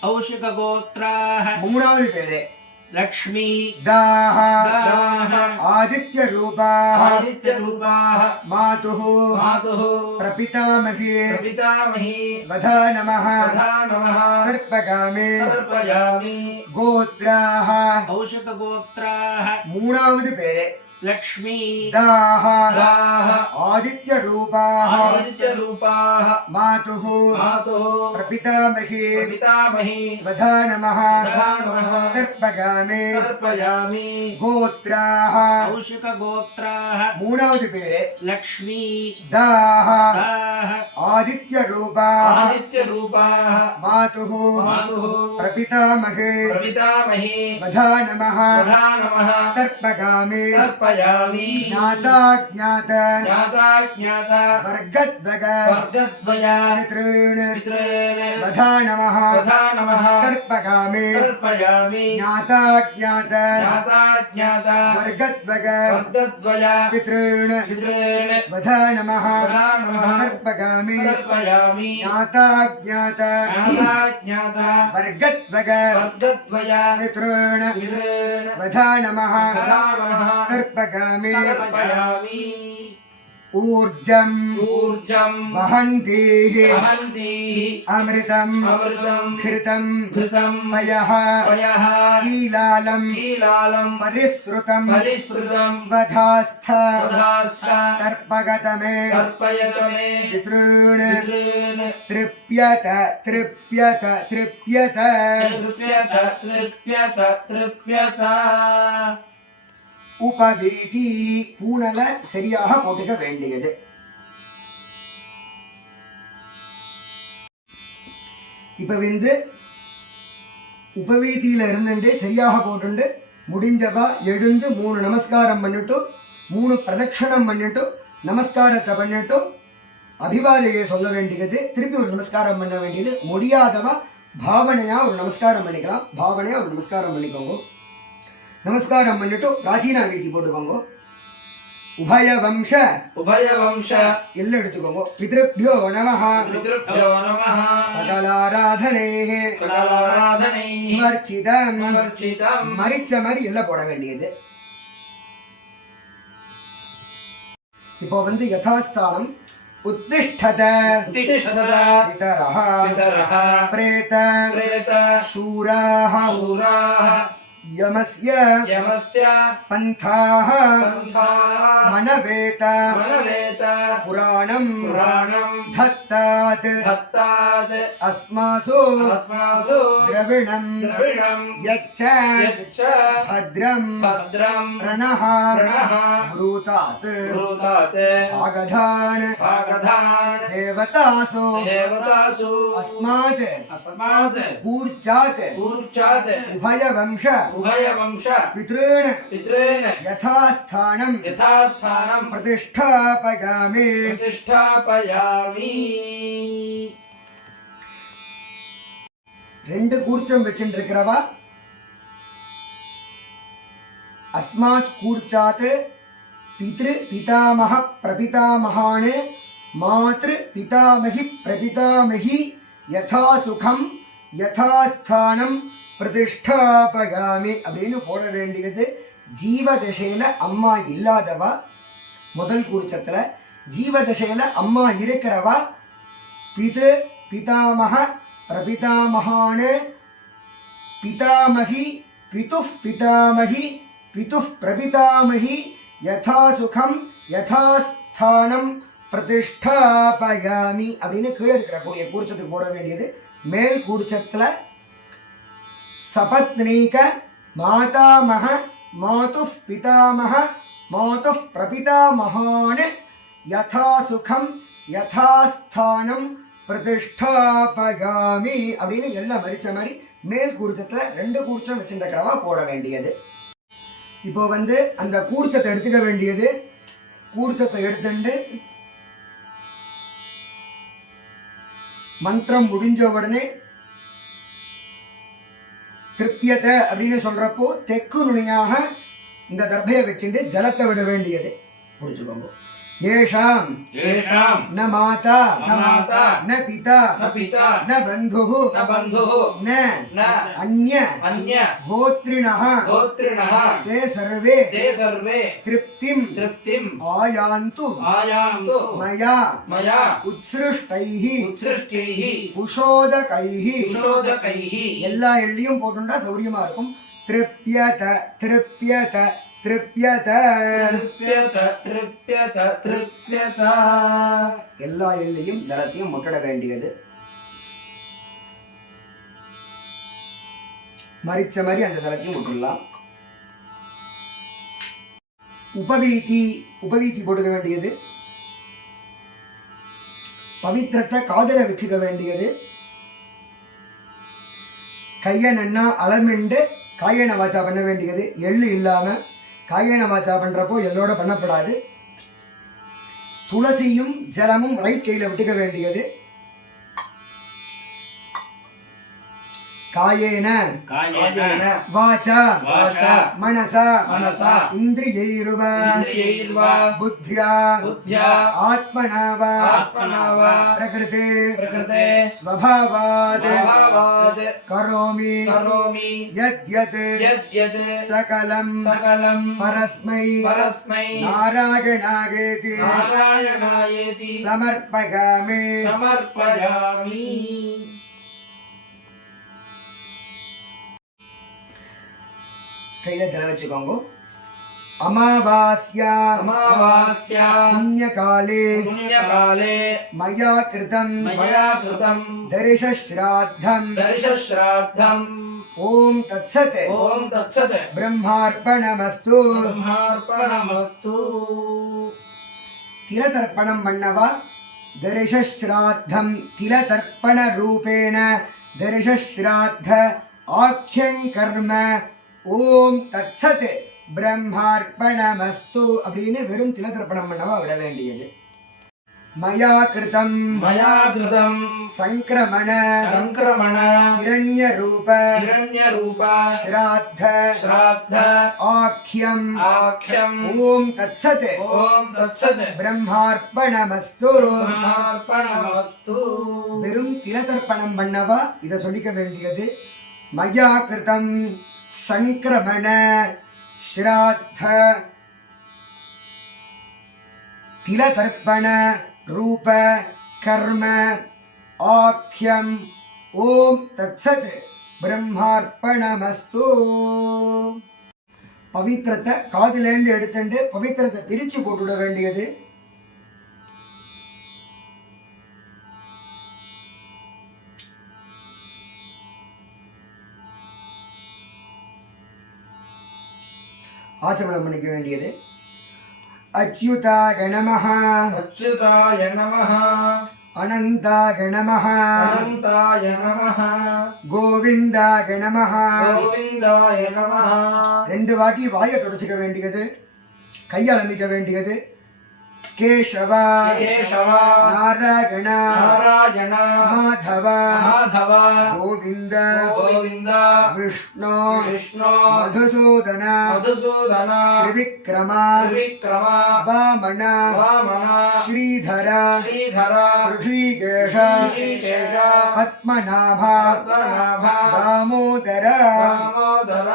कौशिकगोत्राः மூணாவது பேரு लक्ष्मी दाः दाः आदित्यरूपाः आदित्यरूपाः मातुः मातुः प्रपितामही प्रपितामही स्वधा नमः स्वधा नमः तर्पयामि तर्पयामि गोत्राः कौशिकगोत्राः மூணாவது பேரு लक्ष्मी दाः दाः आदित्यरूपाः आदित्यरूपाः मातुः मातुः प्रपितामही प्रपितामही स्वधा नमः स्वधा नमः तर्पयामि तर्पयामि गोत्राः कौशिकगोत्राः மூணாவது பேரு लक्ष्मी दाः दाः आदित्यरूपाः आदित्यरूपाः मातुः मातुः प्रपितामही प्रपितामही स्वधा नमः स्वधा नमः तर्पयामि तर्पयामि ज्ञाता ज्ञात ज्ञाता ज्ञाता वर्गद्वग वर्गद्वया पितॄन् पितॄन् स्वधा नमः स्वधा नमः तर्पयामि तर्पयामि ज्ञाता ज्ञात ज्ञाता ज्ञाता वर्गद्वग वर्गद्वया पितॄन् पितॄन् स्वधा नमः स्वधा नमः तर्पयामि तर्पयामि ज्ञाता ज्ञात ज्ञाता ज्ञाता वर्गद्वग वर्गद्वया पितॄन् पितॄन् स्वधा नमः स्वधा नमः तर्पयामि तर्पयामि ऊर्जम् ऊर्जम् वहन्तीः वहन्तीः अमृतम् अमृतम् घृतम् घृतम् पयः पयः कीलालम् कीलालम् परिसृतम् परिसृतम् स्वधास्थ स्वधास्थ तर्पगतमे तर्पयत मे पितॄन् पितॄन् तृप्यत तृप्यत तृप्यत तृप्यत तृप्यत तृप्यत உபவீதி பூனல சரியாக போட்டுக்க வேண்டியது. இப்ப வந்து உபவீதியில இருந்துட்டு சரியாக போட்டு முடிஞ்சவா எழுந்து 3 நமஸ்காரம் பண்ணிட்டு 3 பிரதட்சணம் பண்ணிட்டு நமஸ்காரத்தை பண்ணிட்டு அபிவாதையை சொல்ல வேண்டியது. திருப்பி ஒரு நமஸ்காரம் பண்ண வேண்டியது. முடியாதவா பாவனையா ஒரு நமஸ்காரம் பண்ணிக்கலாம். பாவனையா ஒரு நமஸ்காரம் பண்ணிக்கோங்க. நமஸ்காரம் பண்ணிட்டு பிராச்சீனா வீதி போட்டுக்கோங்க. உபயவம்ச உபயவம்ச எல்லாம் எடுத்துக்கோங்க. பித்ருப்யோ நமஹ பித்ருப்யோ நமஹ சகலாராதனைஹ சகலாராதனைஹ ஸ்வர்ச்சிதம் ஸ்வர்ச்சிதம் மரிச்ச மாதிரி எல்லாம் போட வேண்டியது. இப்போ வந்து யதாஸ்தானம் உத்திஷ்டத திஷ்டத பிதரஹ பிதரஹ பிரேத பிரேத சூராஹ சூராः यमस्य यमस्य पन्थाः पन्थाः मनवेत मनवेत पुराणं पुराणं धत्तात् धत्तात् अस्मासु अस्मासु द्रविणं द्रविणं यच्च यच्च भद्रं भद्रं प्रणः ब्रूतात् ब्रूतात् आगधान् भागधान् देवतासु देवतासु अस्मात् अस्मात् कूर्चात् कूर्चात् उभयवंश उभयवंश पितॄन् पितॄन् यथास्थानं यथास्थानं प्रतिष्ठापयामि प्रतिष्ठापयामि. ரெண்டு கூர்ச்சம் வச்சுட்டு இருக்கிறவா அஸ்மாத் கூர்ச்சாத் பித்ரு பிதாமக பிரபிதாமகான் மாத்ரு பிதாமகி பிரபிதாமகி யதா சுகம் யதாஸ்தானம் பிரதிஷ்டாபயாமி அப்படின்னு போட வேண்டியது. ஜீவதசையில அம்மா இல்லாதவா முதல் கூர்ச்சத்துல, ஜீவதசையில அம்மா இருக்கிறவா பிது பிதாமக பிரபிதாமகான் பிதாமகி பிதுஃப் பிதாமகி பிதுஃப் பிரபிதாமகி யதா சுகம் யதாஸ்தானம் பிரதிஷ்டாபயாமி அப்படின்னு கீழே இருக்கக்கூடிய கூர்ச்சத்துக்கு போட வேண்டியது. மேல் கூர்ச்சத்துல सपत्नीक मातामह मातुः पितामह मातुः प्रपितामहान् यथा सुखं யதாஸ்தானம் பிரதிஷ்டாபயாமி அப்படின்னு எல்லாம் மடிச்ச மாதிரி மேல் கூர்ச்சத்துல 2 கூர்ச்சம் வச்சுருக்கிறவா போட வேண்டியது. இப்போ அந்த கூர்ச்சத்தை எடுத்துக்க வேண்டியது. கூர்ச்சத்தை எடுத்துட்டு மந்திரம் முடிஞ்ச உடனே திருப்பியத்தை அப்படின்னு சொல்றப்போ தெற்கு நுனியாக இந்த தர்பையை வச்சுட்டு ஜலத்தை விட வேண்டியது. புடிச்சுக்கோங்க. ஏஷாம் येषां ந மாதா न माता ந பிதா न पिता ந பந்துः न बन्धुः ந न அன்ய अन्य கோத்ரிணः गोत्रिणः தே சர்வே ते सर्वे திருப்திம் तृप्तिम् ஆயாந்து आयान्तु மயா मया உத்ஸ்ருஷ்டைஹ उत्सृष्टैः குஷோதகைஹ कुशोदकैः எல்லா எல்லையும் போட்டுண்டா சௌரியமா இருக்கும். திருப்யத திருப்யத திருப்யத तृप्यत तृप्यत तृप्यत எல்லா எல்லையும் ஜலத்தையும் முட்டட வேண்டியது. மரிச்ச மாதிரி அந்த ஜலத்தையும் முட்டலாம். உபவீதி உபவீதி போட்டுக்க வேண்டியது. பவித்திரத்தை காதல வச்சுக்க வேண்டியது. கையை நன்னா அளமிண்டு காயன வாச்சா பண்ண வேண்டியது. எள்ளு இல்லாம காயன வாச்சா பண்றப்போ எள்ளோட பண்ணப்படாது. துளசியும் ஜலமும் ரைட் கையில விட்டுக்க வேண்டியது. காயேன कायेन வாச்சா वाचा மனசா मनसा இந்திரியைர்வ इन्द्रियैर्वा புத்தியா बुद्ध्या ஆத்மனா வா आत्मना वा பிரகிருதே प्रकृते ஸ்வபாவாத் स्वभावात् கரோமி करोमि யத்யத் यद्यत् சகலம் सकलं பரஸ்மை परस्मै நாராயணாகேதி नारायणायेति சமர்ப்பயாமி. समर्पयामि. கையில ஜலம் வச்சுக்கோங்க. அமாவாஸ்யா अमावास्या புண்ணியகாலே पुण्यकाले மயா கிருதம் मया कृतं தரிசஸ்ராத்தம் दर्शश्राद्धम्. ஓம் தத்சத் ॐ तत्सत् பிரம்மார்ப்பணமஸ்து. ब्रह्मार्पणमस्तु. திலதர்ப்பணம் பண்ணவா தரிசஸ்ராத்தம் திலதர்ப்பண ரூபேண தரிசஸ்ராத்த ஆக்யங் கர்ம ஓம் தத்சத் பிரம்மார்ப்பணமஸ்து அப்படின்னு வெறும் திலதர்ப்பணம் பண்ணவா விட வேண்டியது. மயா கிருதம் मया कृतं சங்கிரமண संक्रमण ஹிரண்ய ரூப हिरण्यरूप ஸ்ராத்த श्राद्ध ஆக்யம் आख्यम्. ஓம் தத்சத் ॐ तत्सत् பிரம்மார்ப்பணமஸ்து. ब्रह्मार्पणमस्तु. வெறும் திலதர்ப்பணம் பண்ணவா இதை சொல்லிக்க வேண்டியது. மயா கிருதம் சங்கிரமண ஸ்ராத்த திலதர்ப்பண ரூப கர்ம ஆக்யம் ஓம் தத்சத் பிரம்மார்ப்பணமஸ்து. பவித்திரத்தை காதிலேருந்து எடுத்துட்டு பவித்திரத்தை பிரிச்சு போட்டுவிட வேண்டியது. ஆச்சமனம் பண்ணிக்க வேண்டியது. அச்யுதாய நமஹ अच्युताय नमः அனந்தாய நமஹ अनन्ताय नमः கோவிந்தாய நமஹ. गोविन्दाय नमः 2 வாட்டி வாயை தொடச்சிக்க வேண்டியது. கையலம்பிக்க வேண்டியது. கேசவ केशव நாராயண नारायण மாதவ माधव கோவிந்த गोविन्द விஷ்ணு विष्णु மதுசூதன मधुसूदन திரிவிக்ரம त्रिविक्रम வாமன वामन ஸ்ரீதர श्रीधर ரிஷிகேஷ ऋषिकेश பத்மநாப पद्मनाभ தாமோதர. दामोदर.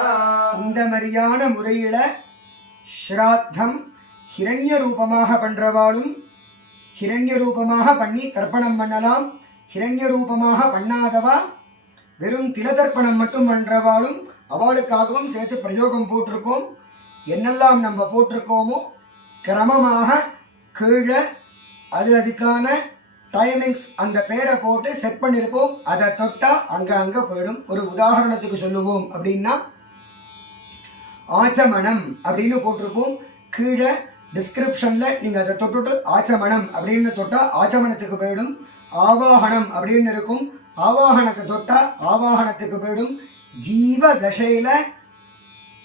இந்த மாதிரியான முறையில ஸ்ராத்தம் ஹிரண்ய ரூபமாக பண்றவாளும் ஹிரண்ய ரூபமாக பண்ணி தர்ப்பணம் பண்ணலாம். ஹிரண்ய ரூபமாக பண்ணாதவா வெறும் திலதர்ப்பணம் மட்டும் பண்றவாளும் அவளுக்காகவும் சேர்த்து பிரயோகம் போட்டிருக்கோம். என்னெல்லாம் நம்ம போட்டிருக்கோமோ கிரமமாக கீழே அதுக்கான டைமிங்ஸ் அந்த பேரை போட்டு செட் பண்ணியிருப்போம். அதை தொட்டா அங்கே போயிடும். ஒரு உதாரணத்துக்கு சொல்லுவோம் அப்படின்னா ஆச்சமனம் அப்படின்னு போட்டிருப்போம். கீழே டிஸ்கிரிப்ஷனில் நீங்கள் அதை தொட்டுட்டு ஆச்சமனம் அப்படின்னு தொட்டால் ஆச்சமனத்துக்கு போயிடும். ஆவாகனம் அப்படின்னு இருக்கும், ஆவாகனத்தை தொட்டால் ஆவாகனத்துக்கு போயிடும். ஜீவ தசையில்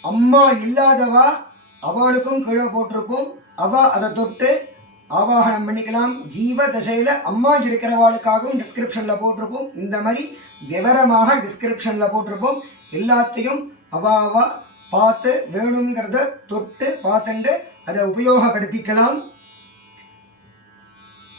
அம்மா இல்லாதவா அவளுக்கும் கீழே போட்டிருக்கும், அவள் அதை தொட்டு ஆவாகனம் பண்ணிக்கலாம். ஜீவ தசையில் அம்மா இருக்கிறவாளுக்காகவும் டிஸ்கிரிப்ஷனில் போட்டிருப்போம். இந்த மாதிரி விவரமாக டிஸ்கிரிப்ஷனில் போட்டிருப்போம். எல்லாத்தையும் அவா பார்த்து வேணுங்கிறத தொட்டு பார்த்துட்டு அதை உபயோகப்படுத்திக்கலாம்.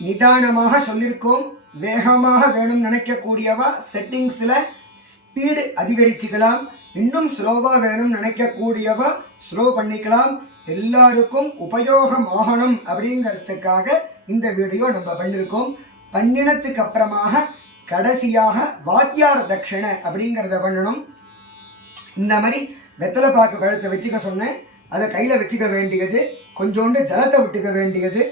நிதானமாக சொல்லியிருக்கோம். வேகமாக வேணும் நினைக்கக்கூடியவா செட்டிங்ஸில் ஸ்பீடு அதிகரிச்சுக்கலாம். இன்னும் ஸ்லோவாக வேணும் நினைக்கக்கூடியவா ஸ்லோ பண்ணிக்கலாம். எல்லாருக்கும் உபயோகம் ஆகணும் அப்படிங்கிறதுக்காக இந்த வீடியோ நம்ம பண்ணியிருக்கோம். பண்ணினத்துக்கு அப்புறமாக கடைசியாக வாத்தியார தட்சிணை அப்படிங்கிறத பண்ணணும். இந்த மாதிரி வெத்தலை பாக்கு பழத்தை வச்சுக்க சொன்னேன், அதை கையில் வச்சுக்க வேண்டியது, கொஞ்சோண்டு ஜலத்தை விட்டுக்க வேண்டியது.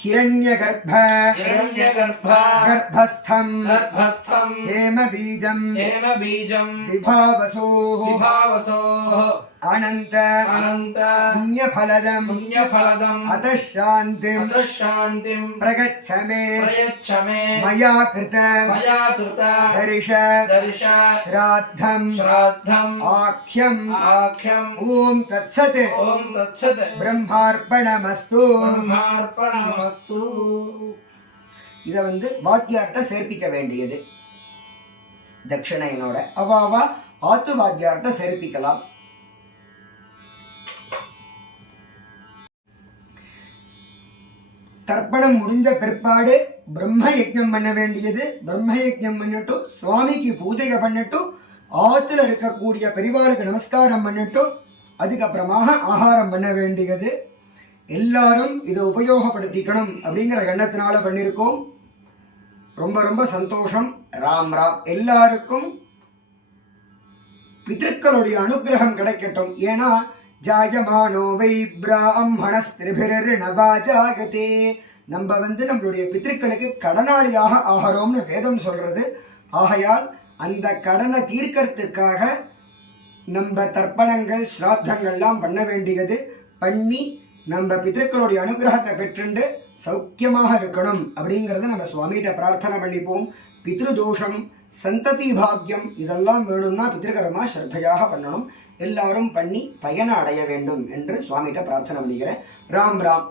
हिरण्यगर्भ गर्भस्थं हेमबीजं विभावसोः अनन्त पुण्यफलदम् अतः शान्तिं प्रगच्छ मे मया कृत दर्श श्राद्धं आख्यम् ॐ तत्सत् ब्रह्मार्पणमस्तु. இதை வாத்தியார்ட்ட சேர்ப்பிக்க வேண்டியது தட்சிணையனோட. அவாவா ஆத்து வாத்தியார்ட்ட சேர்ப்பிக்கலாம். தர்ப்பணம் முடிஞ்ச பிற்பாடு பிரம்ம யஜ்ஞம் பண்ண வேண்டியது. பிரம்ம யஜ்ஞம் பண்ணிட்டு சுவாமிக்கு பூஜை பண்ணிட்டு ஆத்துல இருக்கக்கூடிய பெரிவாளுக்கு நமஸ்காரம் பண்ணிட்டு அதுக்கப்புறமாக ஆகாரம் பண்ண வேண்டியது. எல்லாரும் இதை உபயோகப்படுத்திக்கணும் அப்படிங்கிற எண்ணத்தினால பண்ணியிருக்கோம். ரொம்ப ரொம்ப சந்தோஷம். ராம் ராம். எல்லாருக்கும் பித்ருக்களுடைய அனுகிரகம் கிடைக்கட்டும். ஏன்னா ஜாயமானோ வை பிராமணஸ்திரிபிரவாஜாகதே, நம்ம நம்மளுடைய பித்ருக்களுக்கு கடனாளியாக ஆகிறோம்னு வேதம் சொல்றது. ஆகையால் அந்த கடனை தீர்க்கறதுக்காக நம்ம தர்ப்பணங்கள் ஸ்ராத்தங்கள்லாம் பண்ண வேண்டியது. பண்ணி நம்ம பித்ருக்களுடைய அனுகிரகத்தை பெற்றுண்டு சௌக்கியமாக இருக்கணும் அப்படிங்கிறத நம்ம சுவாமிகிட்ட பிரார்த்தனை பண்ணிப்போம். பித்ருதோஷம், சந்ததி பாக்கியம் இதெல்லாம் வேணும்னா பித்ருகரமா ஸ்ரத்தையாக பண்ணணும். எல்லாரும் பண்ணி பயனை அடைய வேண்டும் என்று சுவாமிகிட்ட பிரார்த்தனை பண்ணிக்கிறேன். ராம் ராம்.